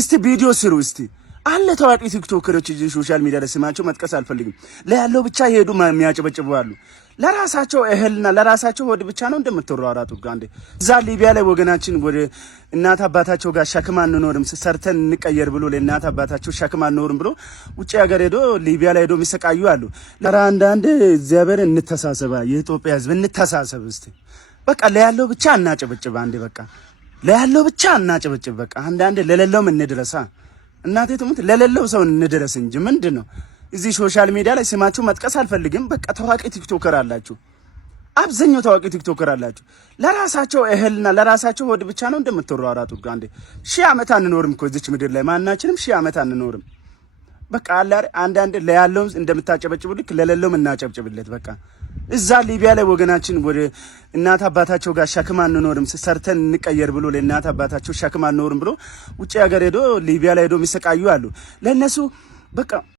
እስቲ ቪዲዮ ስሩ እስቲ አለ ታዋቂ ቲክቶከሮች እዚህ ሶሻል ሚዲያ ላይ ስማቸው መጥቀስ አልፈልግም ለያለው ብቻ ይሄዱ የሚያጨበጭቡ አሉ ለራሳቸው እህልና ለራሳቸው ወድ ብቻ ነው እንደምትሯሯጡ ጋንዴ እዛ ሊቢያ ላይ ወገናችን ወደ እናት አባታቸው ጋር ሸክም አንኖርም ሰርተን እንቀየር ብሎ ለእናት አባታቸው ሸክም አንኖርም ብሎ ውጪ ሀገር ሄዶ ሊቢያ ላይ ሄዶ የሚሰቃዩ አሉ ለራንዳንድ እግዚአብሔር እንተሳሰባ የኢትዮጵያ ህዝብ እንተሳሰብ እስቲ በቃ ለያለው ብቻ እናጨበጭብ አንዴ በቃ ለያለው ብቻ እናጨበጭብ በቃ አንዳንዴ ለሌለው ምን ድረሳ እናቴ ትሙት ለሌለው ሰው እንደረስ እንጂ ምንድነው እዚህ ሶሻል ሚዲያ ላይ ስማችሁ መጥቀስ አልፈልግም በቃ ታዋቂ ቲክቶከር አላችሁ አብዛኛው ታዋቂ ቲክቶከር አላችሁ ለራሳቸው እህልና ለራሳቸው ወድ ብቻ ነው እንደምትሯሯጡ ጋንዴ ሺህ ዓመት አንኖርም እኮ እዚች ምድር ላይ ማናችንም ሺህ ዓመት አንኖርም በቃ አላር አንዳንድ ለያለው እንደምታጨበጭቡ ልክ ለሌለው እናጨብጭብለት በቃ እዛ ሊቢያ ላይ ወገናችን ወደ እናት አባታቸው ጋር ሸክም አንኖርም ሰርተን እንቀየር ብሎ ለእናት አባታቸው ሸክም አንኖርም ብሎ ውጪ ሀገር ሄዶ ሊቢያ ላይ ሄዶ የሚሰቃዩ አሉ ለነሱ በቃ